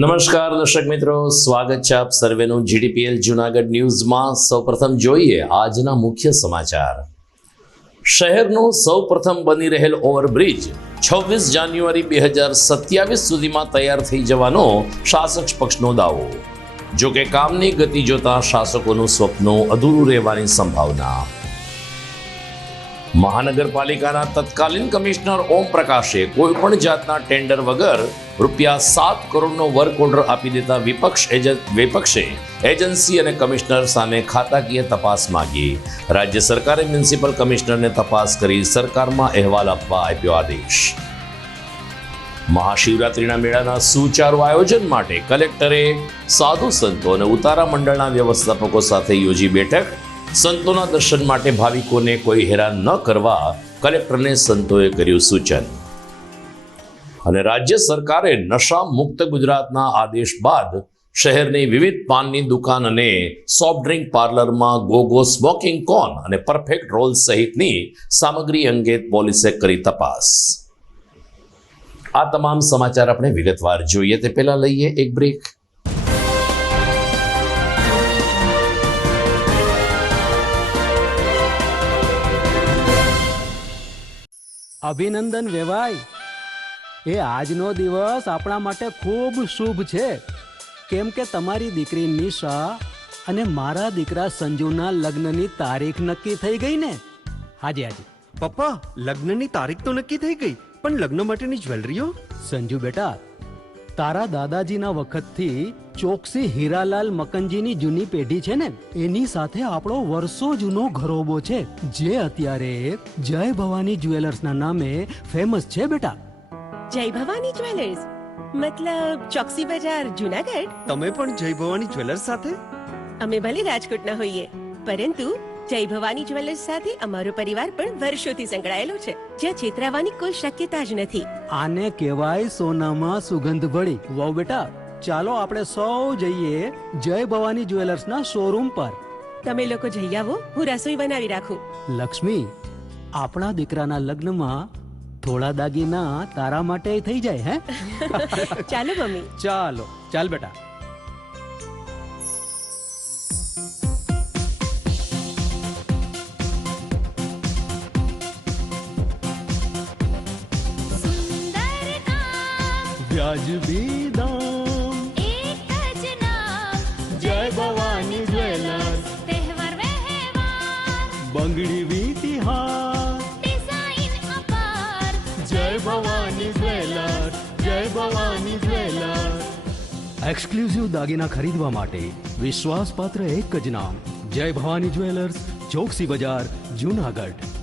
નમસ્કાર દર્શક મિત્રો, સ્વાગત છે આપ સર્વેનું જીડીપીએલ જૂનાગઢ ન્યૂઝમાં। સૌપ્રથમ જોઈએ આજના મુખ્ય સમાચાર। શહેરનું સૌપ્રથમ બની રહેલ ઓવરબ્રિજ 26 જાન્યુઆરી 2027 સુધીમાં તૈયાર થઈ જવાનો શાસક પક્ષનો દાવો। જો કે કામની ગતિ જોતા શાસકોનું સ્વપ્ન અધૂરું રહેવાની સંભાવના। મહાનગરપાલિકાના તત્કાલીન કમિશનર ઓમ પ્રકાશે કોઈપણ જાતના ટેન્ડર વગર ₹7 કરોડનો વર્ક ઓર્ડર આપી દેતા વિપક્ષે એજન્સી અને કમિશનર સામે ખાતાકીય તપાસ માંગી। રાજ્ય સરકારે મ્યુનિસિપલ કમિશનરને તપાસ કરી સરકારમાં અહેવાલ આપવા આપ્યો આદેશ। મહાશિવરાત્રિના મેળાના સુચારુ આયોજન માટે કલેક્ટરે સાધુ સંતો અને ઉતારા મંડળના વ્યવસ્થાપકો સાથે યોજી બેઠક। સંતોના દર્શન માટે ભાવિકોને કોઈ હેરાન ન કરવા કલેક્ટરને સંતોએ કર્યું સૂચન। અને રાજ્ય સરકારે નશા મુક્ત ગુજરાતના આદેશ બાદ શહેરની વિવિધ પાનની દુકાન અને સોફ્ટ ડ્રિંક પાર્લરમાં ગોગો સ્મોકિંગ કોન અને પરફેક્ટ રોલ સહિતની સામગ્રી અંગે પોલીસે કરી તપાસ। આ તમામ સમાચાર આપણે વિગતવાર જોઈએ તે પહેલા લઈએ એક બ્રેક। અભિનંદન વેવાય, એ આજનો દિવસ આપણા માટે ખૂબ શુભ છે, કેમ કે તમારી દીકરી નિશા અને મારા દીકરા સંજુના લગ્નની તારીખ નક્કી થઈ ગઈ ને। હાજી પપ્પા, લગ્નની તારીખ તો નક્કી થઈ ગઈ, પણ લગ્ન માટેની જ્વેલરીઓ? સંજુ બેટા, તારા દાદાજીના વખતથી ચોકસી હીરાલાલ મકનજીની જૂની પેઢી છે ને, એની સાથે આપણો વર્ષો જૂનો ઘરોબો છે, જે અત્યારે જય ભવાની જ્વેલર્સના નામે ફેમસ છે બેટા। જય ભવાની જ્વેલર્સ મતલબ ચોકસી બજાર જૂનાગઢ? તમે પણ જય ભવાની જ્વેલર્સ સાથે? અમે ભલે રાજકોટના હોઈએ, પરંતુ જય ભવાની જ્વેલર્સ સાથે અમારો પરિવાર પણ વર્ષોથી સંકળાયેલો છે, જ્યાં છેતરાવાની કોઈ શક્યતા જ નથી। આને કહેવાય સોનામાં સુગંધ ભળી। વાવ બેટા, ચાલો આપણે સૌ જઈએ જય ભવાની જ્વેલર્સના શોરૂમ પર। તમે લોકો જઈ આવો, હું રસોઈ બનાવી રાખું। લક્ષ્મી, આપણા દીકરાના લગ્નમાં થોડા દાગીના તારા માટે થઈ જાય હે? ચાલો મમ્મી। ચાલો ચાલ બેટા। વ્યાજબી દામ, એક જ નામ, જય ભવાની જ્વેલર્સ, તહેવાર વ્યવહાર, બંગડી વીતિહાર, ડિઝાઇન અપાર, જય ભવાની જ્વેલર્સ, જય ભવાની જ્વેલર્સ। એક્સક્લુઝિવ દાગીના ખરીદવા માટે વિશ્વાસપાત્ર એક જ નામ, જય ભવાની જ્વેલર્સ, ચોકસી બજાર જૂનાગઢ।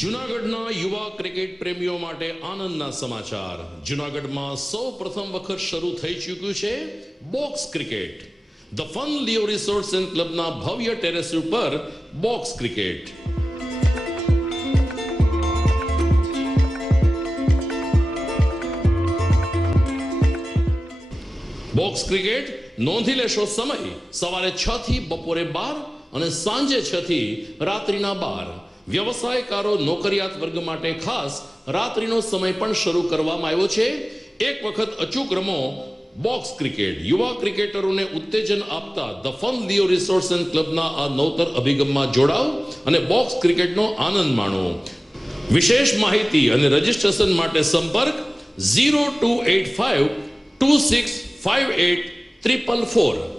જૂનાગઢના યુવા ક્રિકેટ પ્રેમીઓ માટે આનંદના સમાચાર। જૂનાગઢમાં સૌ પ્રથમ વખત શરૂ થઈ ચૂક્યું છે box cricket. The fun Leo resorts and ક્લબના ભવ્ય ટેરેસ ઉપર બોક્સ ક્રિકેટ। બોક્સ ક્રિકેટ નોંધી લેશો સમય સવારે 6 થી બપોરે 12 અને સાંજે 6 થી રાત્રિના 12। વ્યવસાયકારો નોકરિયાત વર્ગ માટે ખાસ રાત્રિનો સમય પણ શરૂ કરવામાં આવ્યો છે। એક વખત અચૂક રમો બોક્સ ક્રિકેટ। યુવા ક્રિકેટરોને ઉત્તેજન આપતા the fun Leo resorts and ક્લબના આ નવતર અભિગમમાં જોડાઓ અને બોક્સ ક્રિકેટનો આનંદ માણો। વિશેષ માહિતી અને રજીસ્ટ્રેશન માટે સંપર્ક 0285 2658 444।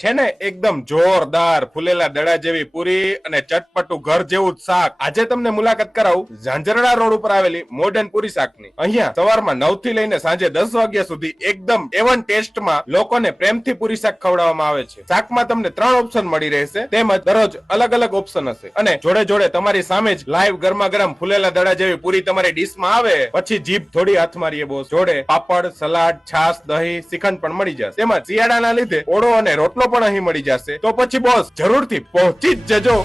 છે ને એકદમ જોરદાર ફૂલેલા દડા જેવી પૂરી અને ચટપટું ઘર જેવું જ શાક. આજે તમને મુલાકાત કરાવું ઝાંઝરડા રોડ ઉપર આવેલી મોડર્ન પૂરી શાકની. અહીંયા સવારમાં 9 થી લઈને સાંજે 10 વાગ્યા સુધી એકદમ એવન ટેસ્ટમાં લોકોને પ્રેમથી પૂરી શાક ખવડાવવામાં આવે છે. શાકમાં તમને 3 ઓપ્શન મળી રહેશે, તેમજ દરરોજ અલગ અલગ ઓપ્શન હશે, અને જોડે જોડે તમારી સામે જ લાઈવ ગરમા ગરમ ફૂલેલા દડા જેવી પૂરી તમારી ડીશમાં આવે પછી જીભ થોડી હાથ મારીએ બોસ. જોડે પાપડ, સલાડ, છાશ, દહીં, શ્રીખંડ પણ મળી જશે. તેમજ શિયાળાના લીધે ઓળો અને રોટલો પણ અહીં મળી જશે. તો પછી બોસ જરૂરથી પહોંચી જ જજો.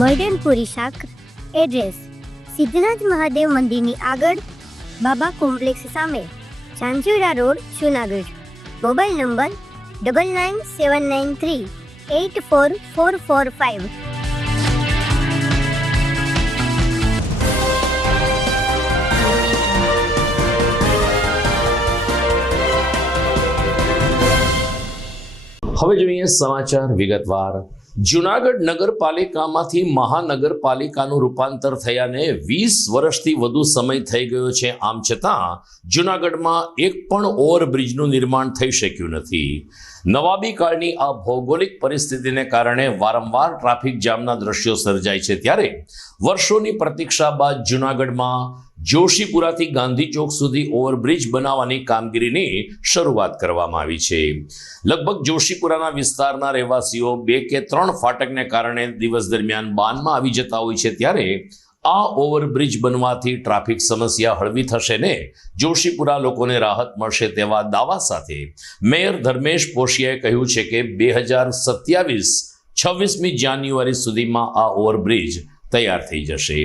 મોડર્ન પૂરી શાક. એડ્રેસ સિદ્ધનાથ મહાદેવ મંદિરની આગળ, બાબા કોમ્પ્લેક્સ સામે, Zanzarda road, Junagadh. Mobile number 9979384445. હવે જોઈએ સમાચાર વિગતવાર. જુનાગઢ નગરપાલિકામાંથી મહાનગરપાલિકાનું રૂપાંતર થયાને 20 વર્ષથી વધુ સમય થઈ ગયો છે. આમ છતાં જુનાગઢમાં એક પણ ઓવરબ્રિજનું નિર્માણ થઈ શક્યું નથી. નવાબી કાળની આ ભૌગોલિક પરિસ્થિતિને કારણે વારંવાર ટ્રાફિક જામના દ્રશ્યો સર્જાય છે. ત્યારે વર્ષોની પ્રતીક્ષા બાદ જુનાગઢમાં જોશીપુરાથી ગાંધી ચોક સુધી ઓવરબ્રિજ બનાવવાની કામગીરીની શરૂઆત કરવામાં આવી છે. લગભગ જોશીપુરાના વિસ્તારના રહેવાસીઓ 2 કે 3 ફાટકને કારણે દિવસ દરમિયાન બાનમાં આવી જતા હોય છે. ત્યારે આ ઓવરબ્રિજ બનવાથી ટ્રાફિક સમસ્યા હળવી થશે ને જોશીપુરા લોકોને રાહત મળશે તેવા દાવા સાથે મેયર ધર્મેશ પોશિયાએ કહ્યું છે કે 2027-26મી જાન્યુઆરી સુધીમાં આ ઓવરબ્રિજ તૈયાર થઈ જશે.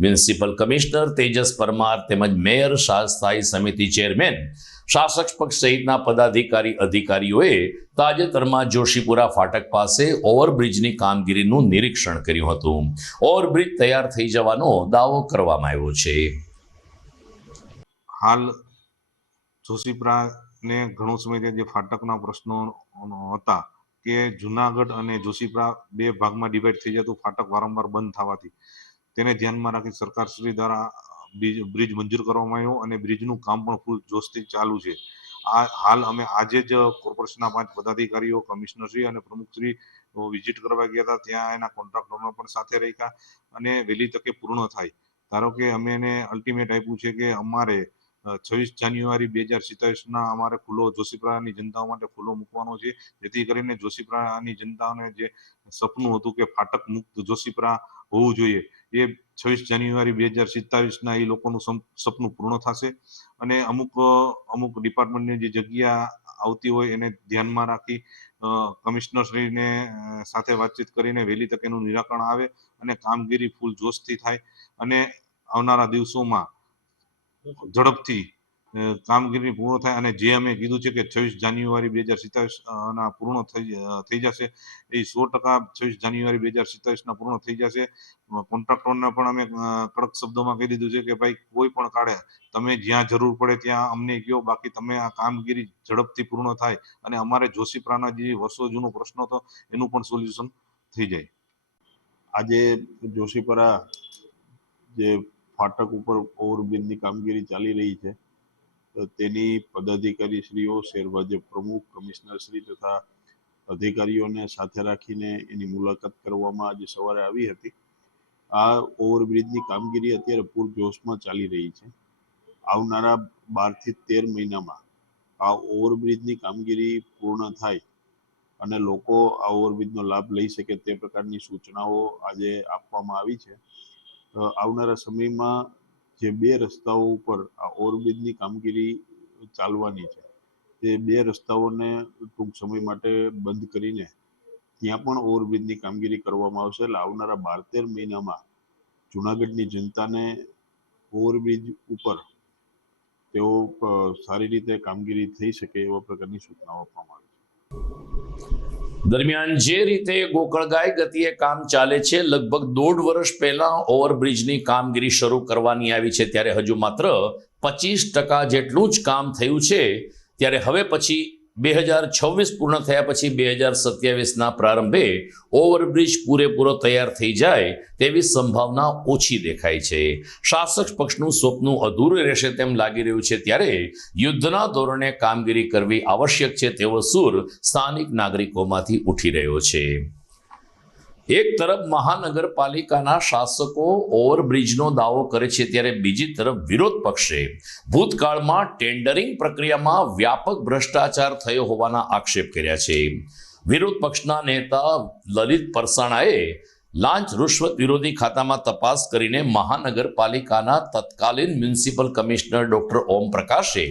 મ્યુનિસિપલ કમિશનર તેજસ પરમાર તેમજ મેયર સ્થાયી સમિતિ ચેરમેન, શાસક પક્ષ સહિતના પદાધિકારી અધિકારીઓએ તાજેતરમાં જોશીપુરા ફાટક પાસે ઓવરબ્રિજની કામગીરીનું નિરીક્ષણ કર્યું હતું. ઓવરબ્રિજ તૈયાર થઈ જવાનો દાવો કરવામાં આવ્યો છે. હાલ જોશીપુરાને ઘણો સમયથી જે ફાટકના પ્રશ્નો હતા કે જુનાગઢ અને જોશીપુરા 2 ભાગમાં ડિવાઈડ થઈ જતું ફાટક વારંવાર બંધ થવાથી તેને ધ્યાનમાં રાખી સરકારશ્રી દ્વારા બ્રિજ મંજૂર કરવામાં આવ્યો અને બ્રિજનું કામ પણ ફૂલ જોશથી ચાલુ છે. હાલ અમે આજે જ કોર્પોરેશનના 5 પદાધિકારીઓ, કમિશનરશ્રી અને પ્રમુખશ્રી વિઝિટ કરવા ગયા હતા. ત્યાં એના કોન્ટ્રાક્ટરનો પણ સાથે રહ્યા અને વહેલી તકે પૂર્ણ થાય. ધારો કે અમે એને અલ્ટિમેટ આપ્યું છે કે અમારે 26 જાન્યુઆરી 2027ના અમારે ખુલ્લો જોશીપુરાની જનતાઓ માટે ખુલ્લો મૂકવાનો છે, જેથી કરીને જોશીપુરાની જનતાઓને જે સપનું હતું કે ફાટક મુક્ત જોશીપુરા હોવું જોઈએ એ 26 જાન્યુઆરી 2027ના એ લોકોનું સપનું પૂર્ણ થશે. અને અમુક ડિપાર્ટમેન્ટની જે જગ્યા આવતી હોય એને ધ્યાનમાં રાખી કમિશનરશ્રીને સાથે વાતચીત કરીને વહેલી તકે એનું નિરાકરણ આવે અને કામગીરી ફૂલ જોશથી થાય અને આવનારા દિવસોમાં ઝડપથી કામગીરી પૂર્ણ થાય. અને જે અમે કીધું છે કે 26 જાન્યુઆરી 2027ના પૂર્ણ થઈ જશે એ 100% 26 જાન્યુઆરી 2027ના પૂર્ણ થઈ જશે. કોન્ટ્રાક્ટરને પણ અમે કડક શબ્દોમાં કહી દીધું છે કે ભાઈ કોઈ પણ કાળે તમે જ્યાં જરૂર પડે ત્યાં અમને કહો, બાકી તમે આ કામગીરી ઝડપથી પૂર્ણ થાય અને અમારે જોશીપુરાના જે વર્ષો જૂનો પ્રશ્ન હતો એનું પણ સોલ્યુશન થઈ જાય. આજે જોશીપુરા જે ફાટક ઉપર ઓવરબ્રિજની કામગીરી ચાલી રહી છે તો તેની પદાધિકારીશ્રીઓ, શહેર ભાજપ પ્રમુખ, કમિશનરશ્રી તથા અધિકારીઓને સાથે રાખીને એની મુલાકાત કરવામાં આજે સવારે આવી હતી. આ ઓવરબ્રિજની કામગીરી અત્યારે પૂરજોશમાં ચાલી રહી છે. આવનારા 12 થી 13 મહિનામાં આ ઓવરબ્રિજની કામગીરી પૂર્ણ થાય અને લોકો આ ઓવરબ્રિજનો લાભ લઈ શકે તે પ્રકારની સૂચનાઓ આજે આપવામાં આવી છે. આવનારા સમયમાં જે 2 રસ્તાઓ ઉપર આ ઓવરબ્રિજની કામગીરી ચાલવાની છે તે 2 રસ્તાઓને ટૂંક સમય માટે બંધ કરીને ત્યાં પણ ઓવરબ્રિજની કામગીરી કરવામાં આવશે. એટલે આવનારા 12-13 મહિનામાં જુનાગઢની જનતાને ઓવરબ્રિજ ઉપર તેઓ સારી રીતે કામગીરી થઈ શકે એવા પ્રકારની સૂચનાઓ આપવામાં આવી છે. દરમિયાન જે રીતે ગોકળગાય ગતિએ કામ ચાલે છે, લગભગ 1.5 વર્ષ પહેલા ઓવરબ્રિજની કામગીરી શરૂ કરવાની આવી છે, ત્યારે હજુ માત્ર 25% જેટલું જ કામ થયું છે. ત્યારે હવે પછી 2026 પૂર્ણ થયા પછી 2027ના પ્રારંભે ઓવરબ્રિજ પૂરેપૂરો તૈયાર થઈ જાય તેવી સંભાવના ઓછી દેખાય છે. શાસક પક્ષનું સ્વપ્ન અધૂરું રહેશે તેમ લાગી રહ્યું છે, ત્યારે યુદ્ધના ધોરણે કામગીરી કરવી આવશ્યક છે તેવો સૂર સ્થાનિક નાગરિકોમાંથી ઉઠી રહ્યો છે. એક તરફ મહાનગરપાલિકાના શાસકો ઓવરબ્રિજનો દાવો કરે છે, ત્યારે બીજી તરફ વિરોધ પક્ષે ભૂતકાળમાં ટેન્ડરિંગ પ્રક્રિયામાં વ્યાપક ભ્રષ્ટાચાર થયો હોવાના આક્ષેપ કર્યા છે. વિરોધ પક્ષના નેતા લલિત પરસાણાએ લાંચ રૂશ્વત વિરોધી ખાતામાં તપાસ કરીને મહાનગરપાલિકાના તત્કાલીન મ્યુનિસિપલ કમિશનર ડોક્ટર ઓમ પ્રકાશે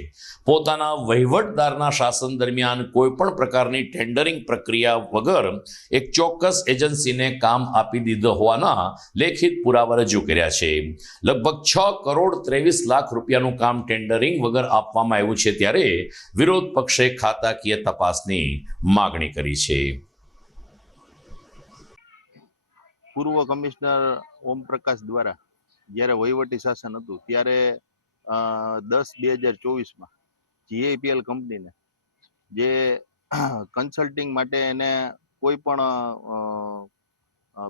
પોતાના વહીવટદારના શાસન દરમિયાન કોઈ પણ પ્રકારની ટેન્ડરિંગ પ્રક્રિયા વગર એક ચોક્કસ એજન્સીને કામ આપી દીધો હોવાના લેખિત પુરાવા રજૂ કર્યા છે. લગભગ 6 કરોડ 23 લાખ રૂપિયાનું કામ ટેન્ડરિંગ વગર આપવામાં આવ્યું છે, ત્યારે વિરોધ પક્ષે ખાતાકીય તપાસની માગણી કરી છે. પૂર્વ કમિશનર ઓમ પ્રકાશ દ્વારા જ્યારે વહીવટી શાસન હતું ત્યારે 10/2024માં જીઆઈપીએલ કંપનીને જે કન્સલ્ટિંગ માટે એને કોઈ પણ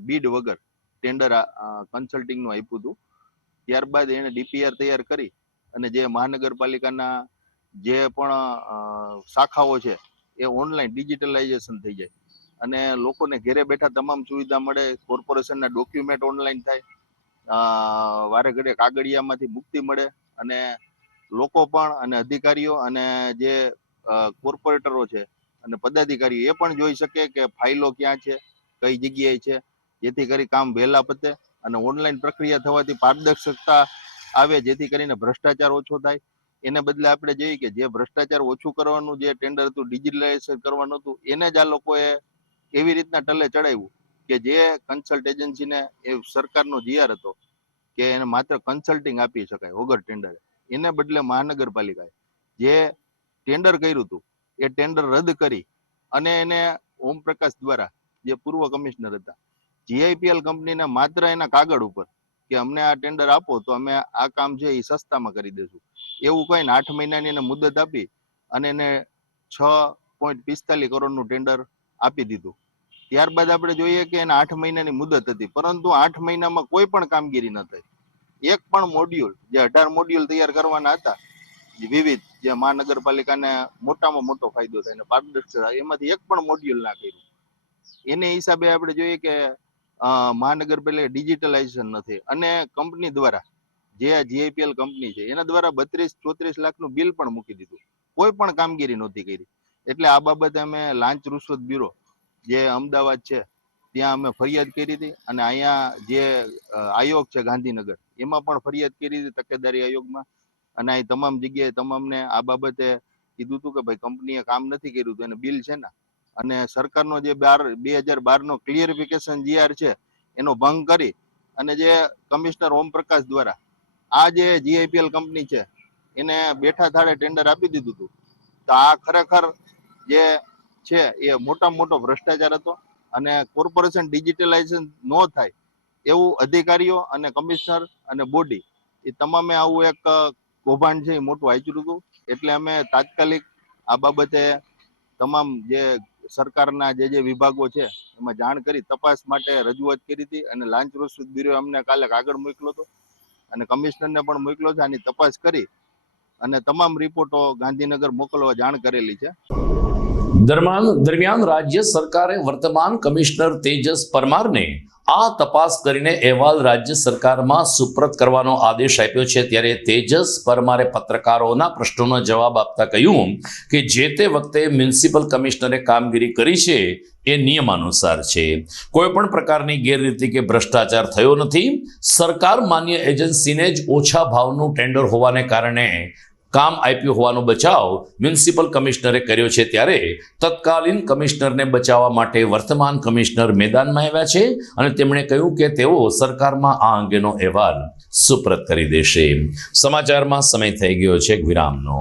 બીડ વગર ટેન્ડર કન્સલ્ટિંગનું આપ્યું હતું. ત્યારબાદ એને ડીપીઆર તૈયાર કરી અને જે મહાનગરપાલિકાના જે પણ શાખાઓ છે એ ઓનલાઈન ડિજિટલાઇઝેશન થઈ જાય અને લોકોને ઘેરે બેઠા તમામ સુવિધા મળે. કોર્પોરેશનના ડોક્યુમેન્ટ ઓનલાઈન થાય, વારે ઘડીએ કાગળિયામાંથી મુક્તિ મળે અને લોકો પણ અને અધિકારીઓ અને જે કોર્પોરેટરો છે અને પદાધિકારીઓ એ પણ જોઈ શકે કે ફાઇલો ક્યાં છે, કઈ જગ્યાએ છે, જેથી કરી કામ વહેલા પતે અને ઓનલાઈન પ્રક્રિયા થવાથી પારદર્શકતા આવે, જેથી કરીને ભ્રષ્ટાચાર ઓછો થાય. એને બદલે આપણે જોઈએ કે જે ભ્રષ્ટાચાર ઓછું કરવાનું જે ટેન્ડર હતું, ડિજિટલાઇઝેશન કરવાનું હતું, એને જ આ લોકોએ એવી રીતના ટલે ચડાવ્યું કે જે કન્સલ્ટ એજન્સીને એ સરકારનો જીઆર હતો કે એને માત્ર કન્સલ્ટિંગ આપી શકાય વગર ટેન્ડરે, એને બદલે મહાનગરપાલિકાએ જે ટેન્ડર કર્યું હતું એ ટેન્ડર રદ કરી અને એને ઓમપ્રકાશ દ્વારા જે પૂર્વ કમિશનર હતા જીઆઈપીએલ કંપનીને માત્ર એના કાગળ ઉપર કે અમને આ ટેન્ડર આપો તો અમે આ કામ છે એ સસ્તામાં કરી દઈશું એવું કહીને 8 મહિનાની એને મુદત આપી અને એને 6.45 કરોડનું ટેન્ડર આપી દીધું. ત્યારબાદ આપણે જોઈએ કે એને 8 મહિનાની મુદત હતી, પરંતુ 8 મહિનામાં કોઈ પણ કામગીરી ન થઈ. એક પણ મોડ્યુલ, જે 18 મોડ્યુલ તૈયાર કરવાના હતા વિવિધ, જે મહાનગરપાલિકાને મોટામાં મોટો ફાયદો થાય ને પારદર્શકતા, એમાંથી એક પણ મોડ્યુલ ના કર્યું. એને હિસાબે આપણે જોઈએ કે મહાનગરપાલિકા ડિજિટલાઇઝેશન નથી અને કંપની દ્વારા જે જીઆઈપીએલ કંપની છે એના દ્વારા 32-34 લાખનું બિલ પણ મૂકી દીધું, કોઈ પણ કામગીરી નહોતી કરી. એટલે આ બાબતે અમે લાંચ રૂશ્વત બ્યુરો જે અમદાવાદ છે ત્યાં અમે ફરિયાદ કરી હતી અને અહીંયા જે આયોગ છે ગાંધીનગર એમાં પણ ફરિયાદ કરી હતી તકેદારી આયોગમાં, અને અહીં તમામ જગ્યાએ તમામને આ બાબતે કીધું હતું કે ભાઈ કંપનીએ કામ નથી કર્યું તો એને બિલ છે ને, અને સરકારનો જે 2012નો ક્લિયરિફિકેશન જીઆર છે એનો ભંગ કરી અને જે કમિશનર ઓમ પ્રકાશ દ્વારા આ જે જીઆઈપીએલ કંપની છે એને બેઠા થાળે ટેન્ડર આપી દીધું હતું. તો આ ખરેખર જે છે એ મોટામાં મોટો ભ્રષ્ટાચાર હતો અને કોર્પોરેશન ડિજિટલાઇઝેશન ન થાય એવું અધિકારીઓ અને કમિશનર અને બોડી એ તમામે આવું એક કૌભાંડ છે એ મોટું આચર્યું હતું. એટલે અમે તાત્કાલિક આ બાબતે તમામ જે સરકારના જે વિભાગો છે એમાં જાણ કરી તપાસ માટે રજૂઆત કરી હતી અને લાંચ રૂશ્વત બ્યુરો અમને કાલે કાગળ મોકલ્યો હતો અને કમિશનરને પણ મોકલ્યો છે. આની તપાસ કરી અને તમામ રિપોર્ટો ગાંધીનગર મોકલવા જાણ કરેલી છે. દરમિયાન રાજ્ય સરકારે વર્તમાન કમિશનર તેજસ પરમારને આ તપાસ કરીને અહેવાલ રાજ્ય સરકારમાં સુપ્રત કરવાનો આદેશ આપ્યો છે. ત્યારે તેજસ પરમારે પત્રકારોના પ્રશ્નોનો જવાબ આપતા કહ્યું કે જે તે વખતે મ્યુનિસિપલ કમિશનરે કામગીરી કરી છે એ નિયમાનુસાર છે, કોઈ પણ પ્રકારની ગેરરીતિ કે ભ્રષ્ટાચાર થયો નથી. સરકાર માન્ય એજન્સીને જ ઓછા ભાવનું ટેન્ડર હોવાને કારણે કામ આપ્યું હોવાનો બચાવ મ્યુનિસિપલ કમિશનરે કર્યો છે. ત્યારે તત્કાલીન કમિશનરને બચાવવા માટે વર્તમાન કમિશનર મેદાનમાં આવ્યા છે અને તેમણે કહ્યું કે તેઓ સરકારમાં આ અંગેનો અહેવાલ સુપ્રત કરી દેશે. સમાચારમાં સમય થઈ ગયો છે વિરામનો.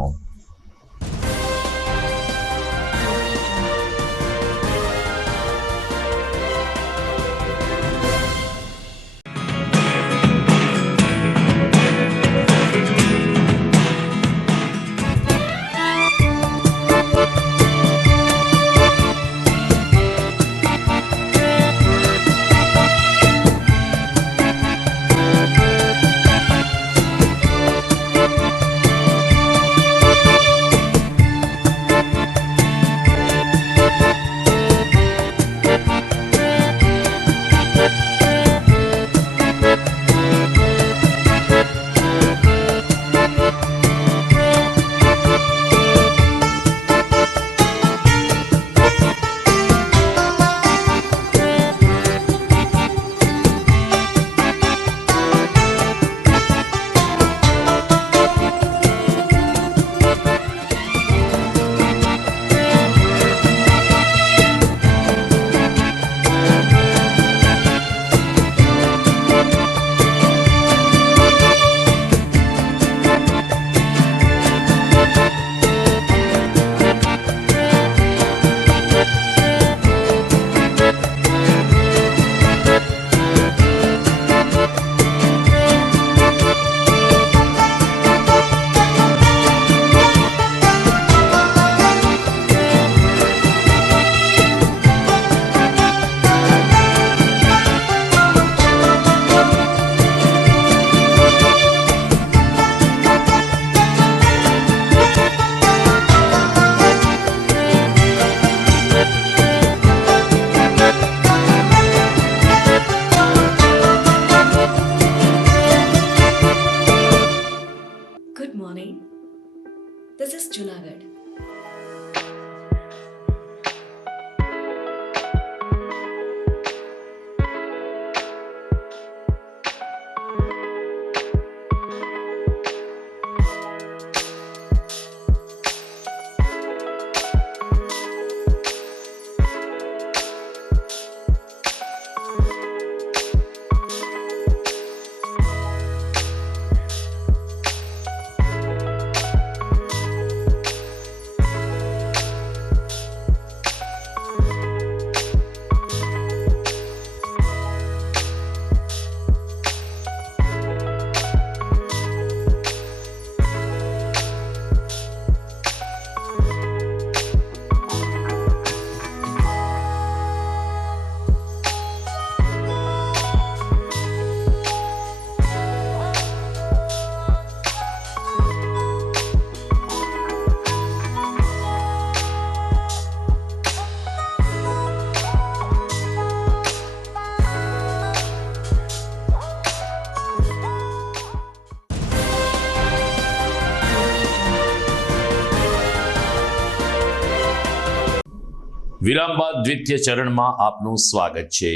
વિરામ બાદ દ્વિતીય ચરણમાં આપનું સ્વાગત છે.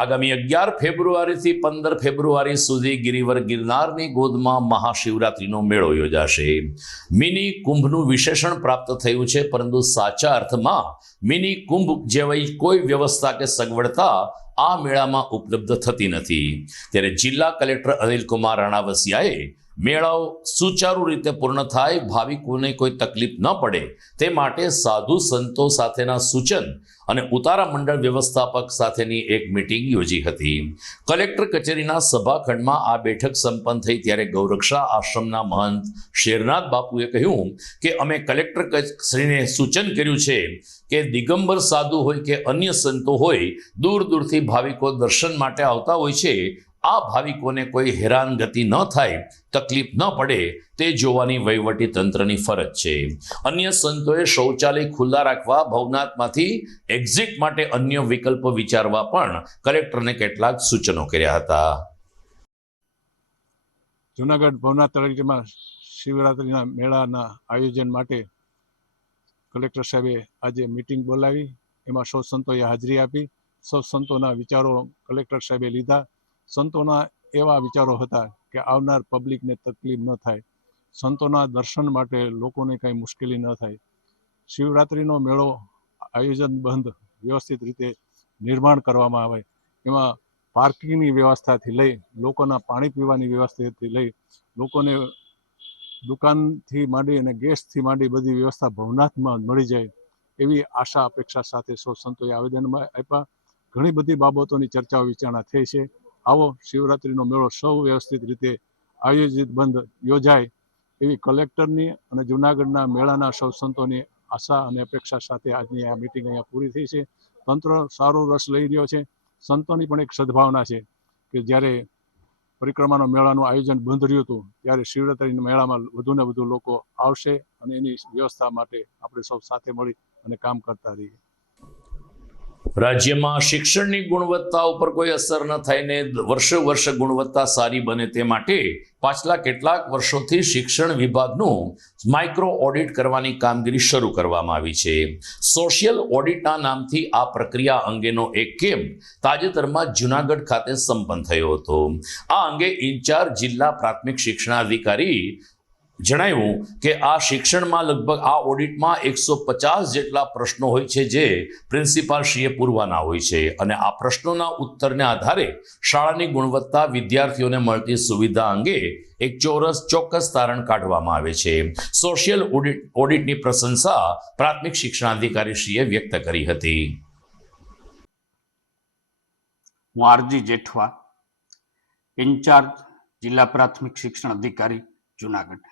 આગામી 11 ફેબ્રુઆરીથી 15 ફેબ્રુઆરી સુધી ગિરિવર ગિરનારની ગોદમાં મહાશિવરાત્રિનો મેળો યોજાશે. મિની કુંભનું વિશેષણ પ્રાપ્ત થયું છે, પરંતુ સાચા અર્થમાં મિની કુંભ જેવી કોઈ વ્યવસ્થા કે સગવડતા આ મેળામાં ઉપલબ્ધ થતી નથી. ત્યારે જિલ્લા કલેક્ટર અનિલકુમાર રાણાવસિયાએ મેળાઓ સુચારુ રીતે પૂર્ણ થાય, ભાવિકોને કોઈ તકલીફ ન પડે તે માટે સાધુ સંતો સાથેના સૂચન અને ઉતારા મંડળ વ્યવસ્થાપક સાથેની એક મીટિંગ યોજી હતી. કલેક્ટર કચેરીના સભાખંડમાં આ બેઠક સંપન્ન થઈ ત્યારે ગૌરક્ષા આશ્રમના મહંત શેરનાથ બાપુએ કહ્યું કે અમે કલેક્ટર કચેરીને સૂચન કર્યું છે કે દિગંબર સાધુ હોય કે અન્ય સંતો હોય, દૂર દૂરથી ભાવિકો દર્શન માટે આવતા હોય છે. આ ભાવિકોને કોઈ હેરાનગતિ ન થાય, તકલીફ ન પડે તે જોવાની વહીવટી તંત્રની ફરજ છે. અન્ય સંતોએ શૌચાલય ખુલ્લા રાખવા, ભવનાથમાંથી એક્ઝિટ માટે અન્ય વિકલ્પો વિચારવા પણ કલેક્ટરને કેટલાક સૂચનો કર્યા હતા. જુનાગઢ ભવનાથ તળેટીમાં શિવરાત્રિના મેળાના આયોજન માટે કલેક્ટર સાહેબે આજે મીટિંગ બોલાવી. એમાં સૌ સંતોએ હાજરી આપી. સૌ સંતોના વિચારો કલેક્ટર સાહેબે લીધા. સંતોના એવા વિચારો હતા કે આવનાર પબ્લિકને તકલીફ ન થાય, સંતોના દર્શન માટે લોકોને કંઈ મુશ્કેલી ન થાય. શિવરાત્રિનો મેળો આયોજન બંધ વ્યવસ્થિત રીતે નિર્માણ કરવામાં આવે. એમાં પાર્કિંગની વ્યવસ્થાથી લઈ, લોકોના પાણી પીવાની વ્યવસ્થાથી લઈ, લોકોને દુકાનથી માંડી અને ગેસથી માંડી બધી વ્યવસ્થા ભવનાથમાં મળી જાય એવી આશા અપેક્ષા સાથે સૌ સંતોએ આવેદનમાં આપ્યા. ઘણી બધી બાબતોની ચર્ચાઓ વિચારણા થઈ છે. આવો શિવરાત્રિનો મેળો સુવ્યવસ્થિત રીતે આયોજિત બંધ યોજાય એવી કલેક્ટરની અને જૂનાગઢના મેળાના સૌ સંતોની આશા અને અપેક્ષા સાથે આજની આ મિટિંગ અહીંયા પૂરી થઈ છે. તંત્ર સારો રસ લઈ રહ્યો છે. સંતોની પણ એક સદભાવના છે કે જ્યારે પરિક્રમાનો મેળાનું આયોજન બંધ રહ્યું હતું ત્યારે શિવરાત્રિના મેળામાં વધુને વધુ લોકો આવશે અને એની વ્યવસ્થા માટે આપણે સૌ સાથે મળી અને કામ કરતા રહીએ. રાજ્યમાં શિક્ષણની ગુણવત્તા ઉપર કોઈ અસર ન થઈને વર્ષે ગુણવત્તા સારી બને તે માટે પાછલા કેટલાક વર્ષોથી શિક્ષણ વિભાગનું માઇક્રો ઓડિટ કરવાની કામગીરી શરૂ કરવામાં આવી છે. સોશિયલ ઓડિટના નામથી આ પ્રક્રિયા અંગેનો એક કેમ્પ તાજેતરમાં જૂનાગઢ ખાતે સંપન્ન થયો હતો. આ અંગે ઇન્ચાર્જ જિલ્લા પ્રાથમિક શિક્ષણાધિકારી જણાવ્યું કે આ શિક્ષણમાં લગભગ આ ઓડિટમાં 150 જેટલા પ્રશ્નો હોય છે જે પ્રિન્સિપાલશ્રીએ પૂરવાના હોય છે અને આ પ્રશ્નોના ઉત્તરને આધારે શાળાની ગુણવત્તા, વિદ્યાર્થીઓને મળતી સુવિધા અંગે એક ચોક્કસ તારણ કાઢવામાં આવે છે. સોશિયલ ઓડિટની પ્રશંસા પ્રાથમિક શિક્ષણાધિકારીશ્રીએ વ્યક્ત કરી હતી. હું આરજી જેઠવા, ઇન્ચાર્જ જિલ્લા પ્રાથમિક શિક્ષણ અધિકારી જુનાગઢ.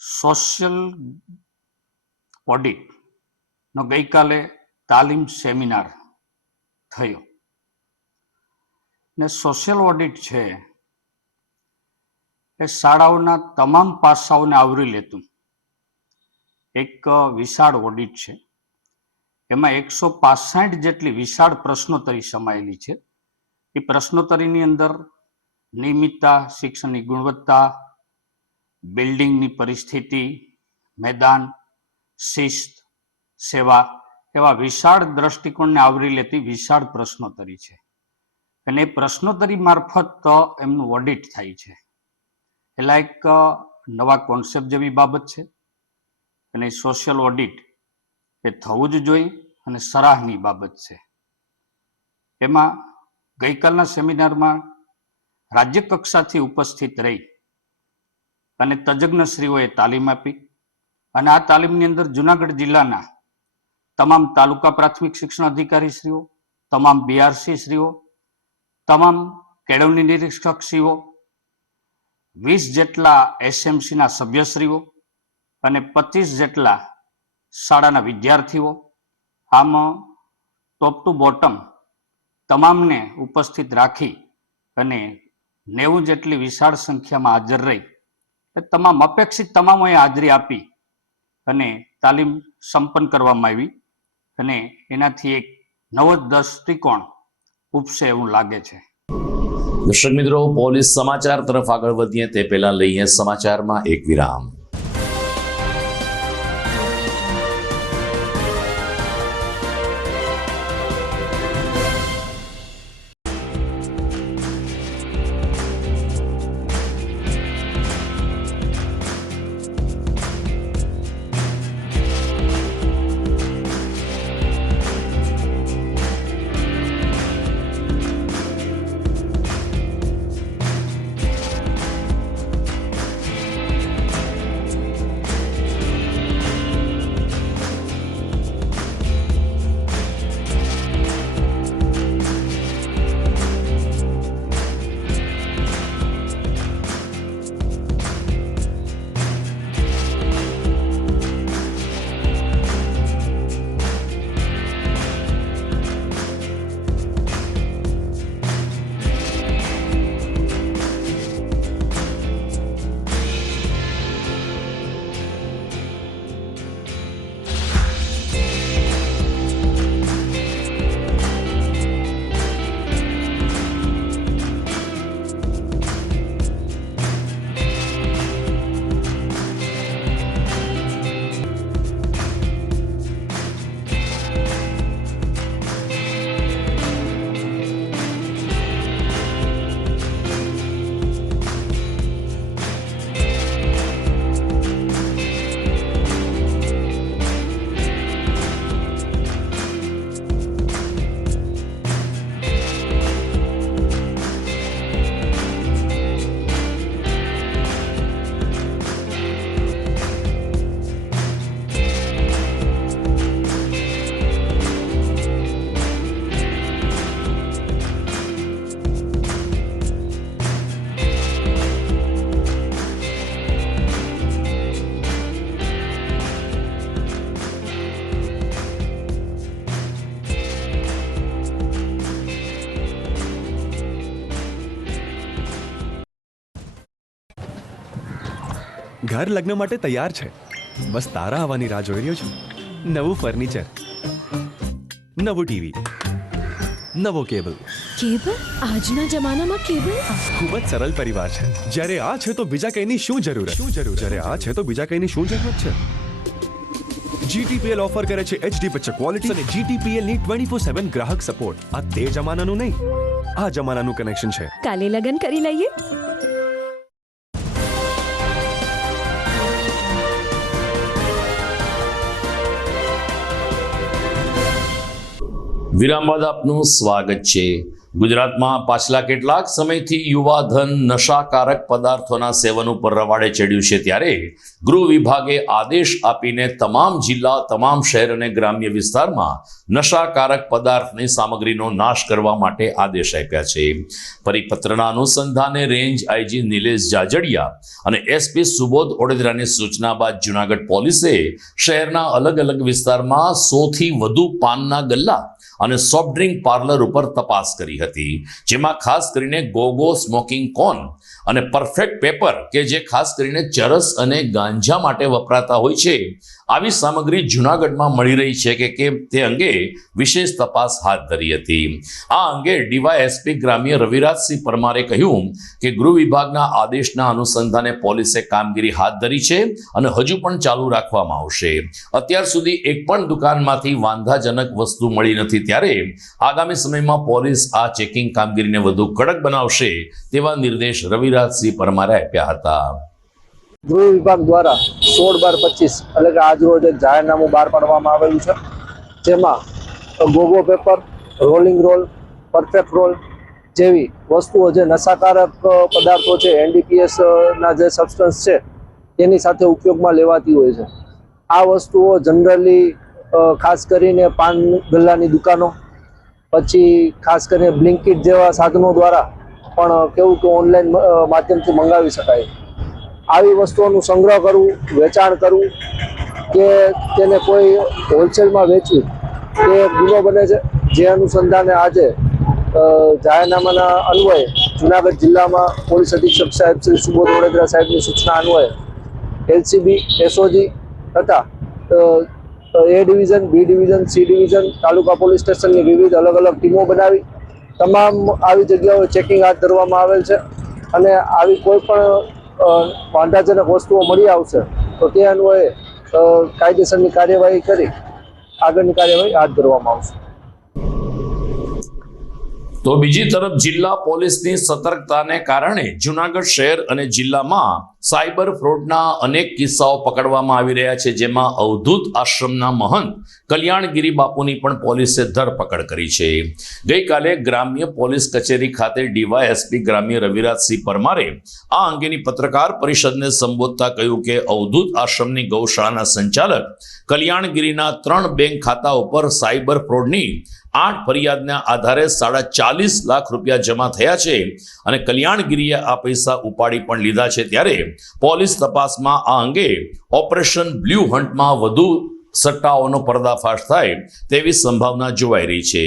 સોશિયલ ઓડિટનો ગઈકાલે તાલીમ સેમિનાર થયો ને સોશિયલ ઓડિટ છે એ શાળાઓના તમામ પાસાઓને આવરી લેતું એક વિશાળ ઓડિટ છે. એમાં 165 જેટલી વિશાળ પ્રશ્નોત્તરી સમાયેલી છે. એ પ્રશ્નોત્તરીની અંદર નિયમિતતા, શિક્ષણની ગુણવત્તા, બિલ્ડિંગની પરિસ્થિતિ, મેદાન, શિસ્ત, સેવા એવા વિશાળ દ્રષ્ટિકોણને આવરી લેતી વિશાળ પ્રશ્નોત્તરી છે. અને એ પ્રશ્નોત્તરી મારફત એમનું ઓડિટ થાય છે. એટલે એક નવા કોન્સેપ્ટ જેવી બાબત છે અને સોશિયલ ઓડિટ એ થવું જ જોઈએ અને સરાહની બાબત છે. એમાં ગઈકાલના સેમિનારમાં રાજ્ય કક્ષાથી ઉપસ્થિત રહી અને તજજ્ઞશ્રીઓએ તાલીમ આપી અને આ તાલીમની અંદર જુનાગઢ જિલ્લાના તમામ તાલુકા પ્રાથમિક શિક્ષણ અધિકારીશ્રીઓ, તમામ બીઆરસી શ્રીઓ, તમામ કેળવણી નિરીક્ષકશ્રીઓ, 20 જેટલા એસએમસીના સભ્યશ્રીઓ અને 25 જેટલા શાળાના વિદ્યાર્થીઓ, આમ ટોપ ટુ બોટમ તમામને ઉપસ્થિત રાખી અને 90 જેટલી વિશાળ સંખ્યામાં હાજર રહી તમામ અપેક્ષિત તમામોએ હાજરી આપી અને તાલીમ સંપન્ન કરવામાં આવી અને એનાથી એક નવો દૃષ્ટિકોણ ઉપસે એવું લાગે છે. દર્શક મિત્રો, પોલીસ સમાચાર તરફ આગળ વધીએ તે પહેલા લઈએ સમાચારમાં એક વિરામ. ઘર લગ્ન માટે તૈયાર છે. બસ તારા આવવાની રાહ જોઈ રહ્યો છું. નવું ફર્નિચર, નવું ટીવી, નવો કેબલ. કેબલ? આજના જમાનામાં કેબલ? ખૂબ જ સરળ પરિવાર છે. જ્યારે આ છે તો બીજા કઈની શું જરૂર? જ્યારે આ છે તો બીજા કઈની શું જરૂરત છે? GTPL ઓફર કરે છે HD પિક્ચર ક્વોલિટી અને GTPL ની 24/7 ગ્રાહક સપોર્ટ. આ તે જમાનાનું નહીં, આ જમાનાનું કનેક્શન છે. કાલે લગન કરી લઈએ. વિરામ બાદ આપનું સ્વાગત છે. ગુજરાતમાં પાછલા કેટલાક સમયથી યુવાધન નશાકારક પદાર્થોના સેવન ઉપર રવાડે ચડ્યું છે, ત્યારે ગૃહ વિભાગે આદેશ આપીને તમામ જિલ્લા, તમામ શહેર અને ગ્રામ્ય વિસ્તારમાં નશાકારક પદાર્થની સામગ્રીનો નાશ કરવા માટે આદેશ આપ્યા છે. પરિપત્રના અનુસંધાને રેન્જ આઈજી નિલેશ જાજડિયા અને SP સુબોધ ઓડેદરાની સૂચના બાદ જૂનાગઢ પોલીસે શહેરના અલગ અલગ વિસ્તારમાં 100થી વધુ પાનના ગલ્લા અને સોફ્ટ ડ્રિંક પાર્લર ઉપર તપાસ કરી હતી, જેમાં ખાસ કરીને ગોગો સ્મોકિંગ કોન અને પરફેક્ટ પેપર કે જે ખાસ કરીને ચરસ અને ગાંજા માટે વપરાતા હોય છે, આવી સામગ્રી જૂનાગઢમાં મળી રહી છે કે કેમ તે અંગે વિશેષ તપાસ હાથ ધરી હતી. આ અંગે DYSP ગ્રામ્ય રવિરાજસિંહ પરમારે કહ્યું કે ગૃહ વિભાગના આદેશના અનુસંધાને પોલીસે કામગીરી હાથ ધરી છે અને હજુ પણ ચાલુ રાખવામાં આવશે. અત્યાર સુધી એક પણ દુકાનમાંથી વાંધાજનક વસ્તુ મળી નથી, ત્યારે આગામી સમયમાં પોલીસ આ ચેકિંગ કામગીરીને વધુ કડક બનાવશે તેવા નિર્દેશ રવિરાજસિંહ પરમારે આપ્યા હતા. ગૃહ વિભાગ દ્વારા 16/12/25 એટલે કે આજ રોજ એક જાહેરનામું બહાર પાડવામાં આવેલું છે, જેમાં Gogo paper, rolling roll, perfect roll જેવી વસ્તુઓ જે નશાકારક પદાર્થો છે, NDPS ના જે સબસ્ટન્સ છે તેની સાથે ઉપયોગમાં લેવાતી હોય છે. આ વસ્તુઓ જનરલી ખાસ કરીને પાન ગલ્લાની દુકાનો, પછી ખાસ કરીને બ્લિંકિટ જેવા સાધનો દ્વારા પણ કેવું કે ઓનલાઈન માધ્યમથી મંગાવી શકાય. આવી વસ્તુઓનું સંગ્રહ કરવું, વેચાણ કરવું કે તેને કોઈ હોલસેલમાં વેચવી તે ગુનો બને છે. જે અનુસંધાને આજે જાહેરનામાના અન્વયે જૂનાગઢ જિલ્લામાં પોલીસ અધિક્ષક સાહેબ શ્રી સુબોધ વડોદરા સાહેબની સૂચના અન્વયે LCB, SOG તથા A division, B division, C division, taluka police સ્ટેશનની વિવિધ અલગ અલગ ટીમો બનાવી તમામ આવી જગ્યાઓ ચેકિંગ હાથ ધરવામાં આવેલ છે અને આવી કોઈ પણ વાંધાજનક વસ્તુઓ મળી આવશે તો તે અન્વયે કાયદેસરની કાર્યવાહી કરી આગળની કાર્યવાહી હાથ ધરવામાં આવશે. તો બીજી તરફ જિલ્લા પોલીસની સતર્કતાને કારણે જૂનાગઢ શહેર અને જિલ્લામાં સાયબર ફ્રોડના અનેક કિસ્સાઓ પકડવામાં આવી રહ્યા છે, જેમાં અવધૂત આશ્રમના મહંત કલ્યાણગીરી બાપુની પણ પોલીસે ધરપકડ કરી છે. ગઈકાલે ગ્રામ્ય પોલીસ કચેરી ખાતે DYSP ગ્રામ્ય રવિરાજસિંહ પરમારે આ અંગેની પત્રકાર પરિષદને સંબોધતા કહ્યું કે અવધૂત આશ્રમની ગૌશાળાના સંચાલક કલ્યાણગીરીના 3 બેંક ખાતા ઉપર સાયબર ફ્રોડની 8 ફરિયાદના આધારે 40.5 લાખ રૂપિયા જમા થયા છે અને કલ્યાણગીરીએ આ પૈસા ઉપાડી પણ લીધા છે. ત્યારે પોલીસ તપાસમાં આ અંગે ઓપરેશન બ્લુ હન્ટમાં વધુ સટ્ટાઓનો પર્દાફાશ થાય તેવી સંભાવના જોવાઈ રહી છે.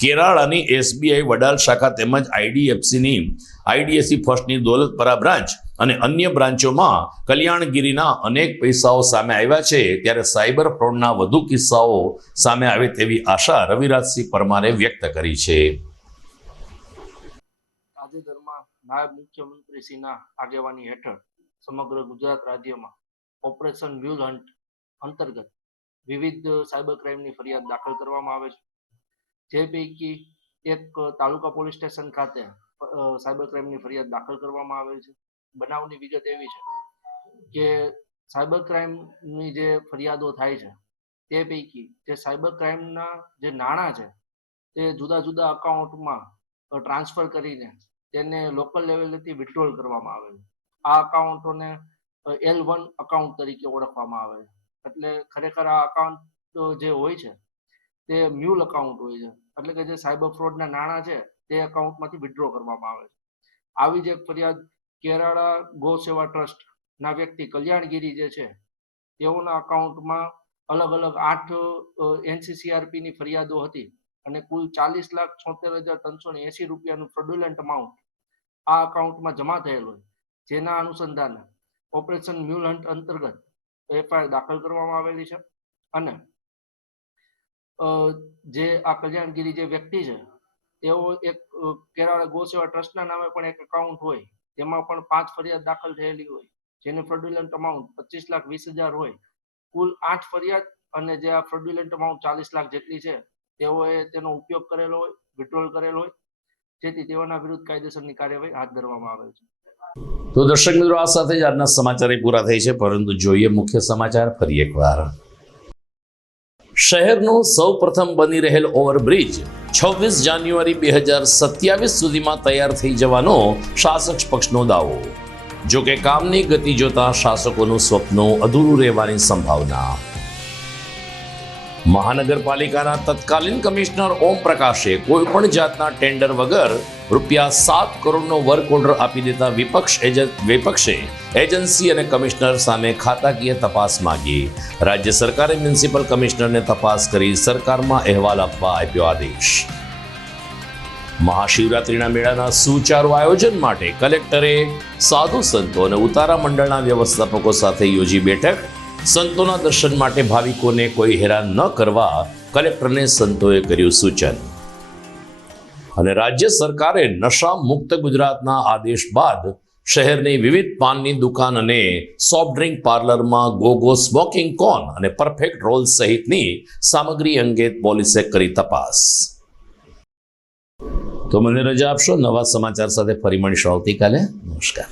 કેરાળાની SBI વડાલ શાખા તેમજ IDFC ફર્સ્ટની દોલતપરા બ્રાન્ચ અને અન્ય બ્રાન્ચોમાં કલ્યાણગીરીના અનેક પૈસાઓ સામે આવ્યા છે, ત્યારે સાયબર ફ્રોડના વધુ કિસ્સાઓ સામે આવે તેવી આશા રવિરાજસિંહ પરમારે વ્યક્ત કરી છે. તાજેતરમાં નાયબ મુખ્યમંત્રીશ્રીના આગેવાની હેઠળ સમગ્ર ગુજરાત રાજ્યમાં ઓપરેશન બ્લુ હન્ટ અંતર્ગત વિવિધ સાયબર ક્રાઇમની ફરિયાદ દાખલ કરવામાં આવે છે. જે પૈકી એક તાલુકા પોલીસ સ્ટેશન ખાતે સાયબર ક્રાઇમની ફરિયાદ દાખલ કરવામાં આવેલ છે. બનાવની વિગત એવી છે કે સાયબર ક્રાઇમની જે ફરિયાદો થાય છે તે પૈકી જે સાયબર ક્રાઇમના જે નાણાં છે તે જુદા જુદા અકાઉન્ટમાં ટ્રાન્સફર કરીને તેને લોકલ લેવલેથી વિથડ્રોલ કરવામાં આવે છે. આ અકાઉન્ટોને L1 અકાઉન્ટ તરીકે ઓળખવામાં આવે છે. એટલે ખરેખર આ અકાઉન્ટ જે હોય છે તે મ્યુલ અકાઉન્ટ હોય છે, એટલે કે જે સાયબર ફ્રોડના નાણાં છે તે અકાઉન્ટમાંથી વિથડ્રો કરવામાં આવે છે. આવી જ એક ફરિયાદ કેરાળા ગૌ સેવા ટ્રસ્ટ ના વ્યક્તિ કલ્યાણગીરી જે છે તેઓના અકાઉન્ટમાં અલગ અલગ 8 NCCRP ની ફરિયાદો હતી અને કુલ 40,76,380 રૂપિયાનું ફ્રોડુલન્ટ અમાઉન્ટ આ અકાઉન્ટમાં જમા થયેલ હોય, જેના અનુસંધાને ઓપરેશન મ્યુલ હન્ટ અંતર્ગત એફઆઈઆર દાખલ કરવામાં આવેલી છે અને જે આ કલ્યાણગીરી જે વ્યક્તિ છે તેઓ એક કેરાળા ગૌ સેવા ટ્રસ્ટના નામે પણ એક એકાઉન્ટ હોય, તેમાં પણ 5 ફરિયાદ દાખલ થયેલી હોય, જેની ફ્રોડ્યુલન્ટ અમાઉન્ટ 25,20,000 હોય. કુલ 8 ફરિયાદ અને જે આ ફ્રોડ્યુલન્ટ અમાઉન્ટ 40 લાખ જેટલી છે તેઓએ તેનો ઉપયોગ કરેલો હોય, વિડ્રોલ કરેલો હોય, જેથી તેઓના વિરુદ્ધ કાયદેસરની કાર્યવાહી હાથ ધરવામાં આવે છે. તો દર્શક મિત્રો, આ સાથે જ આજના સમાચાર પૂરા થાય છે, પરંતુ જોઈએ મુખ્ય સમાચાર ફરી એકવાર. શહેરનું સૌ પ્રથમ બની રહેલ ઓવરબ્રિજ 26 જાન્યુઆરી 2027 સુધીમાં તૈયાર થઈ જવાનો શાસક પક્ષનો દાવો. જો કે કામની ગતિ જોતા શાસકોનું સ્વપ્ન અધૂરું રહેવાની સંભાવના. મહાનગરપાલિકાના તત્કાલીન કમિશનર ઓમ પ્રકાશે કોઈ પણ જાતના ટેન્ડર વગર ₹7 કરોડનો વર્ક ઓર્ડર આપી દેતા વિપક્ષે એજન્સી અને કમિશનર સામે ખાતાકીય તપાસ માંગી. રાજ્ય સરકારે મ્યુનિસિપલ કમિશનરને તપાસ કરી સરકારમાં અહેવાલ આપવા આપ્યો આદેશ. મહાશિવરાત્રિના મેળાના સુચારુ આયોજન માટે કલેક્ટરે સાધુ સંતો અને ઉતારા મંડળના વ્યવસ્થાપકો સાથે યોજી બેઠક. સંતોના દર્શન માટે ભાવિકોને કોઈ હેરાન ન કરવા કલેક્ટરને સંતોએ કર્યું સૂચન. અને રાજ્ય સરકારે નશા મુક્ત ગુજરાતના આદેશ બાદ શહેરની વિવિધ પાનની દુકાન અને સોફ્ટ ડ્રિંક પાર્લરમાં ગોગો સ્મોકિંગ કોન અને પરફેક્ટ રોલ સહિતની સામગ્રી અંગે પોલીસે કરી તપાસ. તો મને રજા આપશો. નવા સમાચાર સાથે ફરી મળીશું આવતીકાલે. નમસ્કાર.